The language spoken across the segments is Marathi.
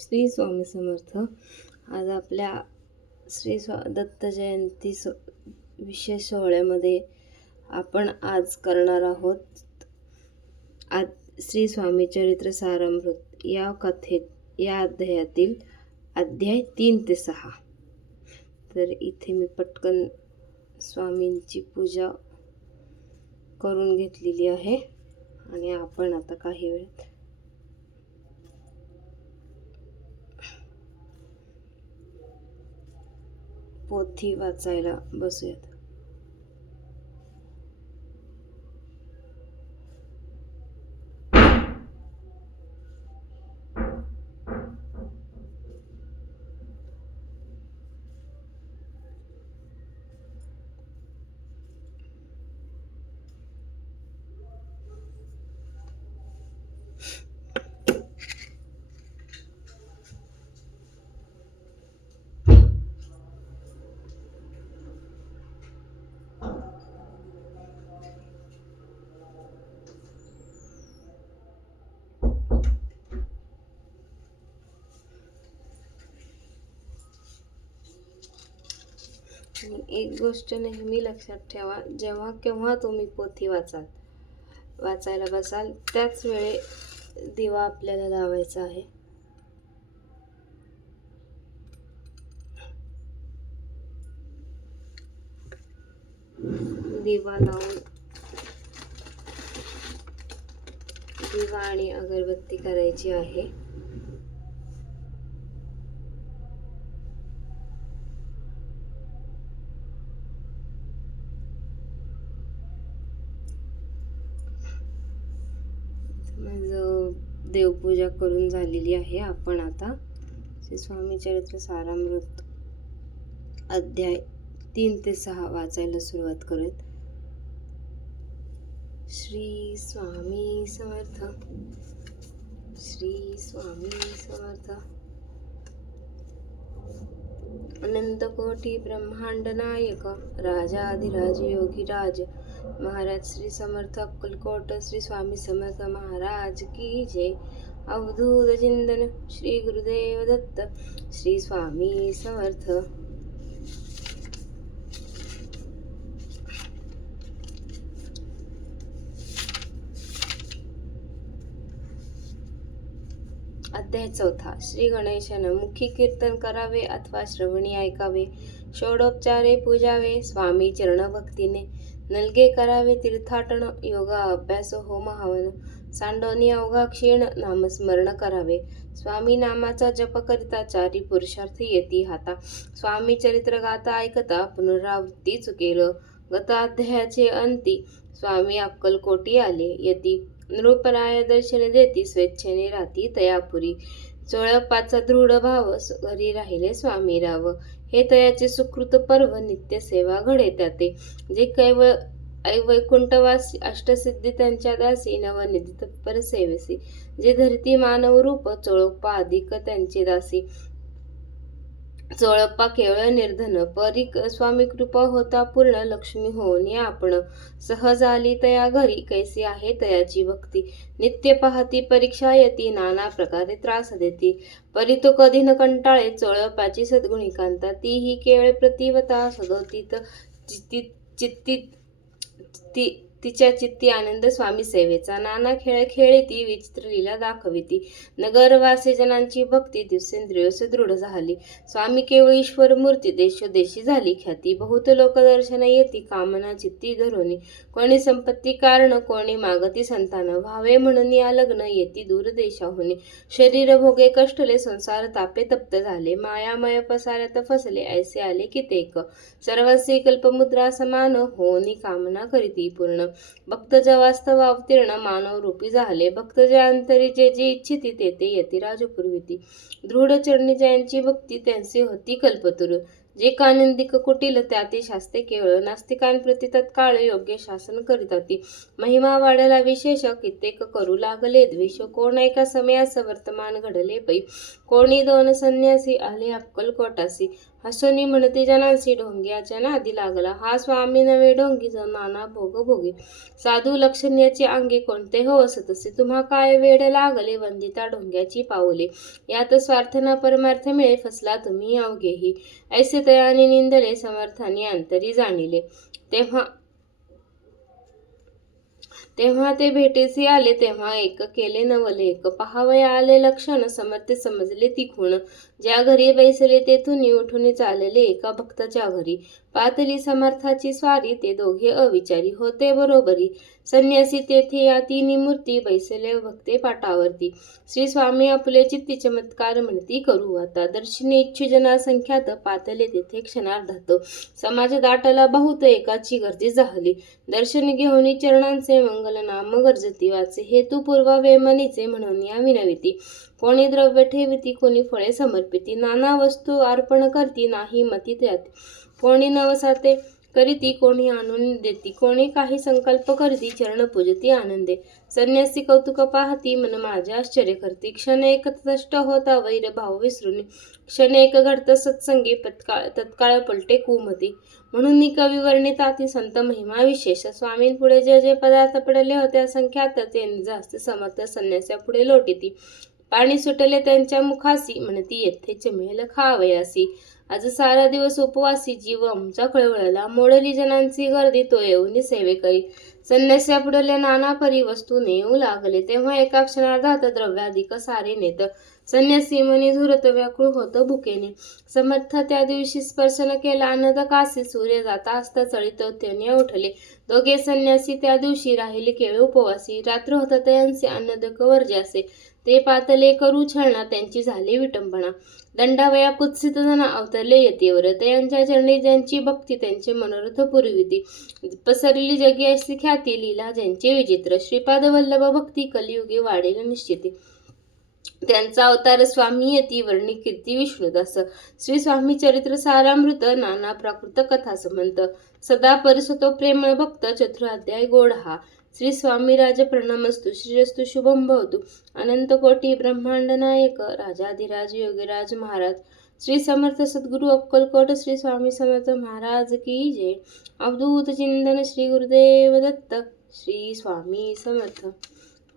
श्री स्वामी समर्थ. आज आपल्या श्री स्वा दत्त जयंती सो विशेष सोहळ्यामध्ये आपण आज करणार आहोत. आज श्री स्वामी चरित्र सारामृत या कथेत या अध्यायातील अध्याय तीन ते सहा. तर इथे मी पटकन स्वामींची पूजा करून घेतलेली आहे. आणि आपण आता काही वेळ पोथी वाचायला बसूयात. आणि एक गोष्ट नेहमी लक्षात ठेवा जेव्हा केव्हा तुम्ही पोथी वाचाल वाचायला बसाल त्याच वेळे दिवा आपल्याला लावायचा आहे. दिवा लावून दिवा आणि अगरबत्ती करायची आहे माझं देवपूजा करून झालेली आहे. आपण आता श्री स्वामी चरित्र सारामृत अध्याय तीन ते सहा वाचायला सुरुवात करूयात. श्री स्वामी समर्थ. श्री स्वामी समर्थ. अनंतकोटी ब्रह्मांड नायक राजाधिराज योगीराज महाराज श्री समर्थ अक्कलकोट श्री स्वामी समर्थ महाराज की जय. अवधूत चिंतन श्री गुरुदेव दत्त श्री स्वामी समर्थ. अध्याय चौथा. श्री गणेशानं मुखी कीर्तन करावे अथवा श्रवणी ऐकावे. षोडोपचारे पूजावे स्वामी चरण भक्तीने नलगे करावे तीर्थाटन योगा अभ्यास होम हवन. सांडोनी अवघा क्षीण नामस्मरण करावे. स्वामी नामाचा जप करिता चारी पुरुषार्थ येती हाता. स्वामी चरित्र गाता ऐकता पुनरावृत्ती चुकेल. गताध्यायाचे अंती स्वामी अक्कलकोटी आले. यती नृपराय दर्शन देती स्वेच्छेने राहती तयापुरी. चोळपाचा दृढ भाव घरी राहिले स्वामी राव हे तयाचे सुकृत पर्व नित्य सेवा घडे त्याते. जे कैवळ आई वैकुंठवासी अष्टसिद्धी त्यांच्या दासी नवनिधी तत्पर सेवेसी. जे धरती मानव रूप चोळप्पा अधिक त्यांचे दासी. चोळप्पा केवळ निर्धन परी स्वामी कृपा होता पूर्ण लक्ष्मी होऊन या आपण. सहज आली तया घरी कैसी आहे तयाची भक्ती. नित्य पाहती परीक्षा येती नाना प्रकारे त्रास देती. परी तो कधी न कंटाळे चोळपाची सद्गुणी कांता. ती ही केवळ प्रतिवता सदवतीत चित्तीत चित्तीत ती तिच्या चित्ती आनंद स्वामी सेवेचा नाना खेळ खेळी ती विचित्र लीला दाखविती. नगरवासी जनांची भक्ती दिवसेंद्रिय सुदृढ झाली. स्वामी केवळ ईश्वर मूर्ती देशोदेशी झाली ख्याती. बहुत लोक दर्शन येती कामना चित्ती धरुनी. कोणी संपत्ती कारण कोणी मागती संतान. व्हावे म्हणून या लग्न येती दूर देशाहुनी. शरीर भोगे कष्टले संसार तापे तप्त झाले. मायामय पसाऱ्यात फसले ऐसे आले कितेक सर्वस्वी कल्पमुद्रा समान होनी कामना करीती पूर्ण. भक्त वास्तव अवतीर्ण मानव रूपी झाले. भक्त जे अंतरी जे जे इच्छिती ते ते यती दृढ चरणी ज्यांची भक्ती त्यांची होती कल्पतुर. जे कानंदिक कुटील त्याती शास्ते केवळ. नास्तिकांप्रती तत्काळ योग्य शासन करीताती. महिमा वाढला विशेष. कित्येक करू लागले द्वेष. कोण एका समयास वर्तमान घडले पै. कोणी दोन संन्यासी आले अक्कलकोटासी. हसोनी म्हणते जनांसी ढोंग्याच्या नादी लागला. हा स्वामी नवे ढोंगीचा नाना भोग भोगे साधू लक्षणीयाची अंगी कोणते? हो असतसे तुम्हा काय वेळ लागले? वंदिता ढोंग्याची पावले यात स्वार्थ न परमार्थ मिळे फसला तुम्ही अवघेही. ऐसे तयाने निंदले समर्थाने अंतरी जाणिले. तेव्हा तेव्हा ते भेटेसी आले. तेव्हा एक केले नवलेख पहावया आले लक्षण समर्थ समजले ती खूण. ज्या घरी बैसले तेथून उठून चालले एका भक्ताच्या घरी. पातली समर्थाची स्वारी ते दोघे अविचारी होते बरोबरी. संन्यासी तेथे या तिन्ही मूर्ती बैसले भक्ते पाटावरती. श्री स्वामी आपले चित्ती चमत्कार म्हणती करू आता. दर्शनी इच्छुजना संख्यात पातले तेथे क्षणार्धात. समाज दाटाला बहुत एकाची गर्दी झाली. दर्शन घेऊन चरणांचे मंगल नाम गरजती वाचे. हेतुपूर्व वेमनीचे मनीचे म्हणून या विनविती. कोणी द्रव्य ठेविती कोणी फळे समर्पिती. नाना वस्तू अर्पण करती नाही मती त्यात. कोणी नवसाते करीती कोणी आणून देती. कोणी काही संकल्प करती चरण पूजती आनंदे. संन्यासी कौतुक पाहती मन माझे आश्चर्य करती. क्षण एक तष्ट होता वैर भाव विसरून. क्षण एक घडत सत्संगी तत्काळ तत्काळ पलटे कुमती. म्हणून मी कवी वर्णिताती संत महिमा विशेष. स्वामींपुढे जे जे पदार्थ पडले होते असंख्यात ते जास्त समर्थ संन्यासा पुढे लोटीती. पाणी सुटले त्यांच्या मुखासी म्हणती येथे चमेल खावयासी आज सारा दिवस उपवासी जीव आमच्या कळवळला मोडली जनांची गर्दी तो येऊन सेवे करी संन्यास्या पुढले नाना परी वस्तू नेऊ लागले. तेव्हा एका क्षणार्धात द्रव्याधिक सारे नेत संन्यासी मनी धुरत व्याकुळ होत भुकेने. समर्थ त्या दिवशी स्पर्शन केला आनंद कासे सूर्य जाता असता चळीत त्याने उठले. दोघे संन्यासी त्या दिवशी राहिले केळ उपवासी. रात्र होता त्यांचे अन्नदक वर्जासे ते पातले करू छळणा त्यांची झाली विटंबना. दंडावया कुत्सित जण अवतरले यतीवर. त्यांच्या चरणी ज्यांची भक्ती त्यांचे मनोरथ पुरविती. पसरली जगी अशी ख्याती लीला ज्यांचे विचित्र. श्रीपाद वल्लभ भक्ती कलियुगी वाढेल निश्चिती. त्यांचा अवतार स्वामी यती वर्णी कीर्ती विष्णुदास श्री स्वामी चरित्र सारामृत नाना प्राकृत कथा समंत. सदा परिसतो प्रेमळ भक्त चतुराध्याय गोड हा. श्री स्वामी राज प्रणमस्तु श्रीरस्तु शुभम भवतु. अनंत कोटी ब्रह्मांड नायक राजाधिराज योगीराज महाराज. श्री समर्थ सद्गुरु अक्कलकोट श्री स्वामी समर्थ महाराज की जय. अवधूत चिंतन श्री गुरुदेव दत्त श्री स्वामी समर्थ.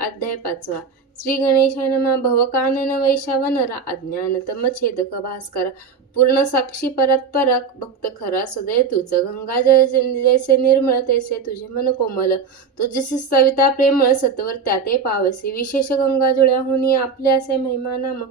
अध्याय पाचवा. श्री गणेशाय नमा भवकानन वैशावनरा अज्ञान तमछेदक भास्कर। पूर्ण साक्षी परत्परक भक्त खरा सदय तुझ गंगा जय जैसे निर्मळ तैसे तुझे मन कोमल। तुझी सविता प्रेमळ सत्वर त्याते पावसी। विशेष गंगा जुळ्याहुनी आपले असे महिमा नाम।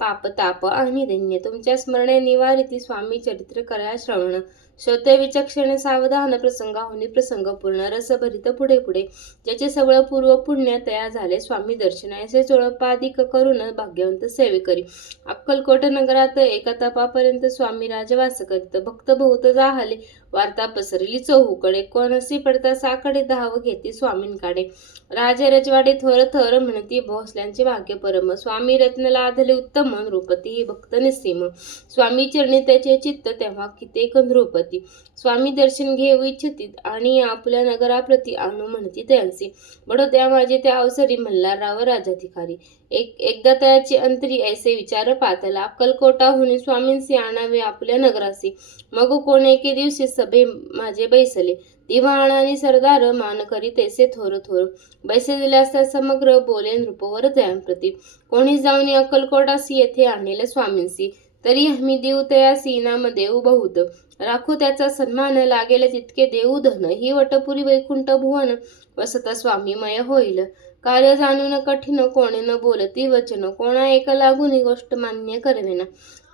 पाप ताप आणि धन्य तुमच्या स्मरणे निवारिती स्वामी चरित्र करा श्रवण। श्रोते विचक्षणे सावधान प्रसंगाहुनी प्रसंग पूर्ण रसभरित पुढे पुढे. ज्याचे सगळं पूर्व पुण्य तयार झाले स्वामी दर्शन असे चोळपादिक करून भाग्यवंत सेवे करी. अक्कलकोट नगरात एका तपापर्यंत स्वामी राजवास करीत भक्त बहुत जाहले. वार्ता पसरली. चौहूकडे कोणसी पडता साकडे धाव घेती स्वामींकडे. राजे रजवाडे थोर थोर म्हणती भोसल्यांचे भाग्य परम. स्वामी रत्न लाधले उत्तम. नृपती भक्त निसीम. स्वामी चरणी त्याचे चित्त तेव्हा कितेक नृपती. स्वामी दर्शन घेऊ इच्छितीत आणि आपल्या नगराप्रती आणू म्हणती त्यांचे. बडोद्या माझे त्या अवसरी मल्हारराव राजाधिकारी. एक एकदा त्याची अंतरी ऐसे विचार पातला अक्कलकोटाहून स्वामींसी आणावे आपल्या नगरासी मग कोण एके दिवशी सभे माझे बैसले. दिवाण आणि सरदार मान करी तैसे थोर थोर. बैसे दिले असता समग्र बोले नृपवर दयांप्रती कोणी जाऊन अक्कलकोटासी येथे आणले स्वामींसी तरी आम्ही देव तयासी नाम देऊ बहुत. राखू त्याचा सन्मान लागेल तितके देऊ धन. ही वटपुरी वैकुंठ भुवन. वसत स्वामीमय होईल. कार्य जाणून कठीण कोणे न बोलती वचन. कोणा एक लागून ही गोष्ट मान्य करविना.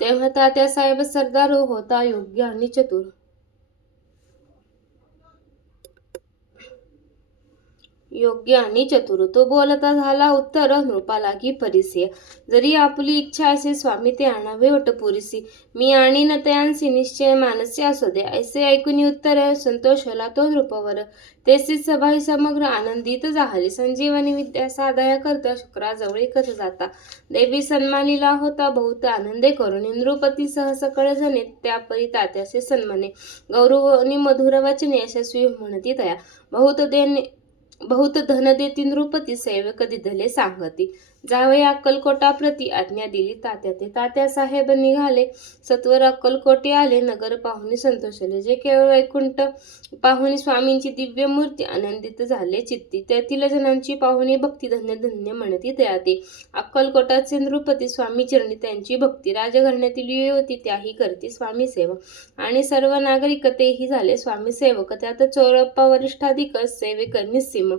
तेव्हा तात्या साहेब सरदार होता योग्य आणि चतुर. योग्य आणि चतुर तो बोलता झाला उत्तर नृपाला की परिसे जरी आपली इच्छा असे स्वामी ते आणावे वटपुरीसी. मी आणि नतयांसी निश्चय मानसे असू दे ऐसे ऐकून उत्तर संतोष होला तो नृपवर. तेसी सभा समग्र आनंदित झाली. संजीवनी विद्या साधया करता शुक्राजवळ एकच जाता. देवी सन्मानिला होता बहुत आनंदे करून इंद्रुपती सह सकळ जने त्या परी तात्याचे सन्माने. गौरव आणि मधुर वचने यशस्वी म्हणती तया बहुत देणे बहुत धन देती नृपती सेवक दिधले सांगती. जावे अक्कलकोटा प्रति आज्ञा दिली. तात्या ते तात्या साहेब निघाले. सत्वर अक्कलकोटे आले. नगर पाहुणे संतोषले. जे केवळ वैकुंठ पाहुणे स्वामींची दिव्य मूर्ती आनंदित झाले. चित्ती त्यातील जणांची पाहुणे भक्ती धन्य धन्य म्हणती ते अक्कलकोटाचे नृपती स्वामी चरणी त्यांची भक्ती राजघराण्यातील युवती त्याही करती स्वामी सेवा आणि सर्व नागरिक तेही झाले. स्वामी सेवक त्यात चोरप्पा वरिष्ठाधिक सेवेकर निस्सीम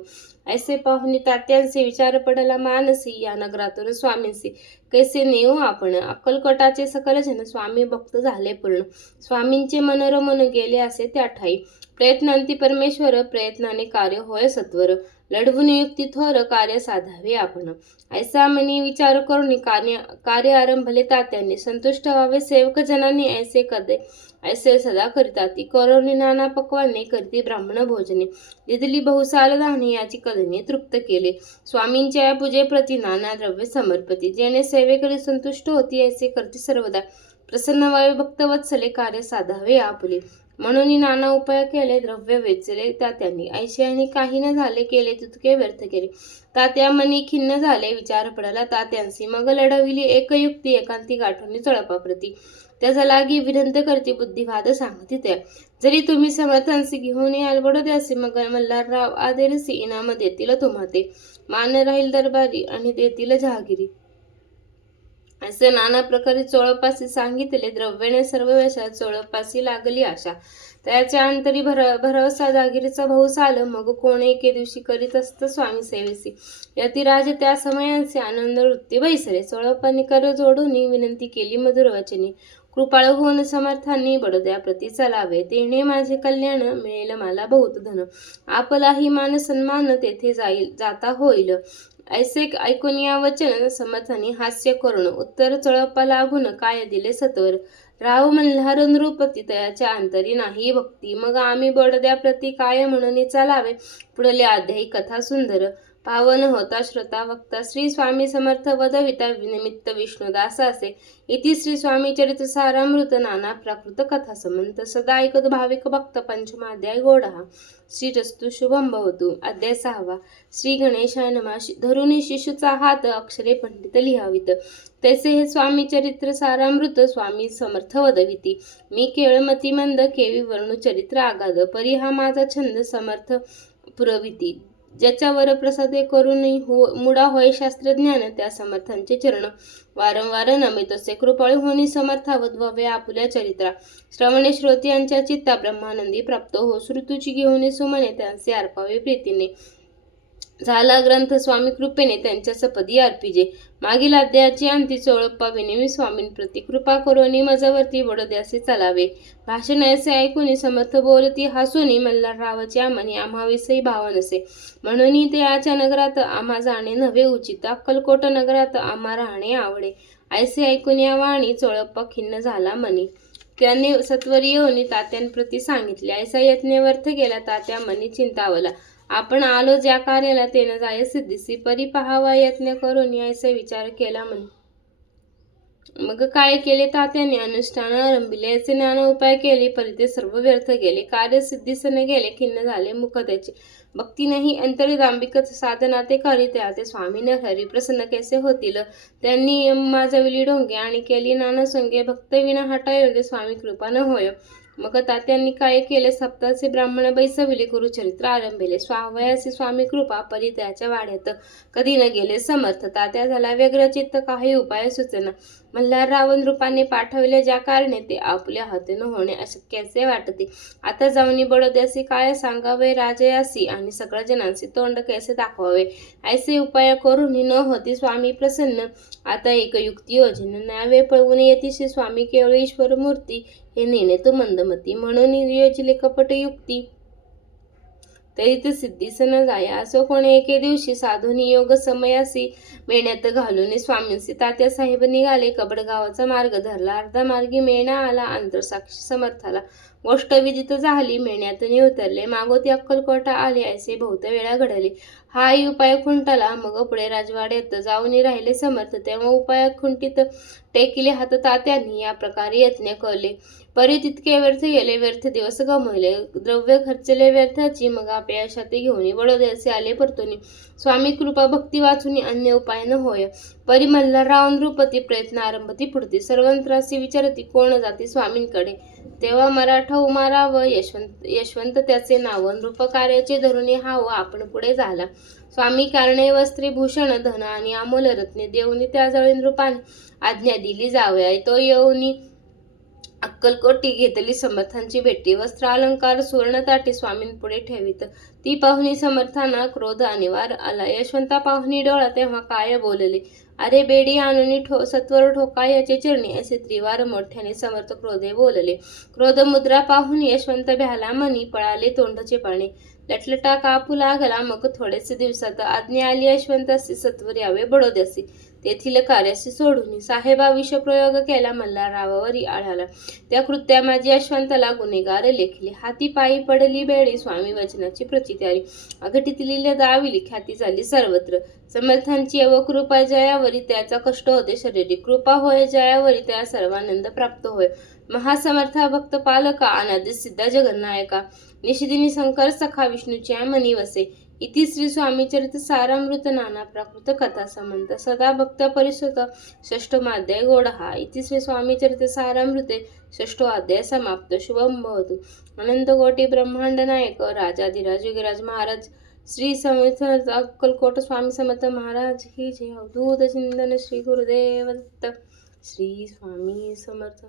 ऐसे पाहुणे तात्यांचे विचार पडला मानसी या नगरातून स्वामींसी कैसे नेऊ आपण? अक्कलकोटाचे सकल जन स्वामी भक्त झाले पूर्ण. स्वामींचे मनोरमन गेले असे त्या ठाई. प्रयत्नांती परमेश्वर प्रयत्नाने कार्य होय सत्वर. लढवून युक्ती थोर कार्य साधावे आपण. ऐसा मनी विचार करून कार्य कार्य आरंभले तात्यांनी. संतुष्ट व्हावे सेवक जनांनी ऐसे कदे ऐसे सदा करिता ती करोनी नाना पक्वाने करती ब्राह्मण भोजने. दिदली बहुसाल धान्य याची कदने तृप्त केले. स्वामींच्या या पूजेप्रती नाना द्रव्य समर्पती. जेणे सेवेकडे संतुष्ट होती ऐसे करती सर्वदा. प्रसन्न व्हावे भक्तवत्सले कार्य साधावे आपुले. म्हणून नाना उपाय केले द्रव्य वेचले तात्यांनी ऐशाने काही न झाले केले तितके व्यर्थ केले. तात्या मनी खिन्न झाले विचार पडला तात्यांसी मग लढविली एक युक्ती एकांती गाठवणी चळपाप्रती. त्याचा लागी विनंत करती बुद्धिवाद सांगती जरी तुम्ही समर्थांसी घेऊन याल बडोद्यासी मग मल्हारराव आदेरसी इनाम देतील तुम्हा ते मान राहील दरबारी आणि देतील जहागिरी. असे नाना प्रकारे चोळपासी सांगितले द्रव्याने सर्व वेशात चोळपासी लागली आशा. त्याच्या अंतरी भर भरवसा जागिरीचा भाऊ साल मग कोण एके दिवशी करीत असत स्वामी सेवेसी. यतिराज त्या समयांचे आनंद वृत्ती बैसरे चोळपांनी कर जोडून विनंती केली मधुर वचनी. कृपाळ होऊन समर्थांनी बडद्या प्रती चलावे. तेने माझे कल्याण मिळेल मला बहुत धन. आपलाही मान सन्मान तेथे जाईल जाता होईल. ऐसे ऐकून या वचन समर्थांनी हास्य करून उत्तर चळप्पा लागून काय दिले सत्वर? राव मल्हार नृपती तयाच्या अंतरी नाही भक्ती. मग आम्ही बडद्या प्रती काय म्हणून चालावे? पुढले अध्यायी कथा सुंदर. पावन होता श्रोता वक्ता. श्री स्वामी समर्थ वदविता निमित्त विष्णुदास असे. इति श्री स्वामी चरित्र सारामृत नाना प्राकृत कथा समंत सदा ऐकत भाविक भक्त पंचमाध्याय गोडा. श्रीरस्तु शुभम भवतु. अध्याय सहावा. श्री गणेशाय नमा. धरुणी शिशुचा हात अक्षरे पंडित लिहावीत. तैसे हे स्वामी चरित्र सारामृत स्वामी समर्थ वदविती मी केळमती मंद केवी वर्णू चरित्र आगाध परी हा माझा छंद समर्थ पुरविती. ज्याच्यावर प्रसादे करूनही हो मुडा होय शास्त्रज्ञान त्या समर्थांचे चरण. वारंवार नमित असे कृपाळू होणी समर्थावत व्हावे आपुल्या चरित्रा. श्रवणे श्रोती यांच्या चित्ता ब्रह्मानंदी प्राप्त हो श्रुतूची घेऊन सुमने त्यांचे अर्पावे प्रीतीने. झाला ग्रंथ स्वामी कृपेने त्यांच्या सपदी अर्पिजे मागील अध्यायाची अंती चोळप्पा विनिमी स्वामींप्रती कृपा करोनी मजावरती वडोद्यासे चालावे. भाषण असे ऐकून समर्थ बोलती हसूनी मल्हाररावाच्या मनी आम्हाविषयी भाव नसे. म्हणून ते आच्या नगरात आम्हा जाणे नव्हे उचित अक्कलकोट नगरात आम्हा राहणे आवडे. ऐसे ऐकून या वाणी चोळप्पा खिन्न झाला मनी. त्यांनी सत्वरी येऊन तात्यांप्रती सांगितले. ऐसा यत्न व्यर्थ केला तात्या मनी चिंतावला. आपण आलो ज्या कार्याला तेनं जाय सिद्धीसी परी पहावा यत्न करून यायचा विचार केला म्हणे. मग काय केले तात्याने? अनुष्ठान आरंभिले याचे नाना उपाय केले परी ते सर्व व्यर्थ गेले. कार्य सिद्धीसने गेले खिन्न झाले मुख त्याचे भक्ती नाही अंतरिदांबिक साधना ते करी त्या ते हरी प्रसन्न कैसे होतील? त्यांनी माझविली डोंगे आणि केली नाना संगे. भक्त विना हटा स्वामी कृपा न होय. मग तात्यांनी काय केले? सप्ताचे ब्राह्मण बैसविले गुरुचरित्र आरंभिले. स्वावयासी स्वामी कृपा परी त्याच्या वाड्यात कधी न गेले समर्थ. तात्या झाला व्यग्र चित्त काही उपाय सुचना. मल्हार रावण रूपाने पाठवले ज्या कारणे ते आपल्या हातीनं होणे अशक्याचे वाटते. आता जाऊनी बडोद्यासी काय सांगावे? राजयासी आणि सगळ्या जणांचे तोंड कैसे दाखवावे? ऐसे उपाय करून न होती स्वामी प्रसन्न. आता एक युक्ती योजना न्यावे पळवून येतीशी स्वामी केवळ ईश्वर मूर्ती हे नेणे तो मंदमती. म्हणून योजले कपट युक्ती. तरी ते सिद्धीस न जाया. असो कोणी एके दिवशी साधूनी योग समयासी मेण्यात घालून स्वामींसी तात्या साहेब निघाले. कबड गावाचा मार्ग धरला. अर्धा मार्गी मेणा आला. आंतरसाक्षी समर्थाला. गोष्ट विदित झाली. मेण्यातून उतरले. मागोती अक्कलकोटा आले. असे बहुत वेळा घडले. हा उपाय खुंटला. मग पुढे राजवाड्यात जाऊन राहिले समर्थ. तेव्हा उपाय खुंटीत टेकिले हात तात्यांनी. या प्रकारे यत्न कळले परी तितके व्यर्थ गेले व्यर्थ दिवस गमवले. द्रव्य खर्चले व्यर्थाची मग अपयशात घेऊन वडोदे असे आले परतोनी. स्वामी कृपा भक्ती वाचून अन्य उपाय न होय. परी मल्हारराव नृपती प्रयत्न आरंभती पुढती. सर्वंत्रासी विचारती कोण जाती स्वामींकडे? तेव्हा मराठा उमारा व यशवंत यशवंत त्याचे नाव नृपकार्याचे धरुणी हा व आपण पुढे झाला. स्वामी कारणे वस्त्रे भूषण धन आणि अमोल रत्ने देऊनी त्या नृपाने आज्ञा दिली जावया तो येऊनी अक्कलकोटी घेतली समर्थांची भेटी. वस्त्र अलंकार सुवर्णताटी स्वामींपुढे ठेवीत. ती पाहुणी समर्थांना क्रोध अनिवार आला. यशवंता पाहुणी डोळा तेव्हा काय बोलले? अरे बेडी आणून ठो सत्वर ठोका याचे चिरणी असे त्रिवार मोठ्याने समर्थ क्रोधे बोलले. क्रोध मुद्रा पाहून यशवंत भ्याला मनी पळाले तोंडचे पाणी. लटलटा कापू लागला मग थोडेच दिवसात आज्ञा आली यशवंतासी सत्वर यावे बडोद्यासी तेथील कार्याशी सोडून साहेबा विषप्रयोग केला मल्हाररावावरी आढाला त्या कृत्या माझी यशवंताला गुन्हेगार लेखले. हाती पायी पडली बेळी स्वामी वचनाची प्रचितारी आली अघटितली दाविली ख्याती झाली सर्वत्र. समर्थांची अव कृपा जयावरी त्याचा कष्ट होते शरीरी कृपा होय जयावरी त्या सर्वानंद प्राप्त होय. महासमर्था भक्त पालका अनादि सिद्धा जगन्नायका. निशिदिनी शंकर सखा विष्णूच्या मनी वसे. इति श्री स्वामीचरित सारामृत नाना प्राकृत कथा समंत सदा भक्त परिसुत षष्ठमाध्याय गोडहा इति श्री स्वामीचरित सारामृते षष्ठ अध्याय समाप्त. शुभम भवतु. अनंत गोटी ब्रह्मांड नायक राजाधिराज योगीराज महाराज श्री समर्थ अक्कलकोट स्वामी समर्थ महाराज ही जय. अवधूत चिंतन श्री गुरुदेव दत्त श्री स्वामी समर्थ.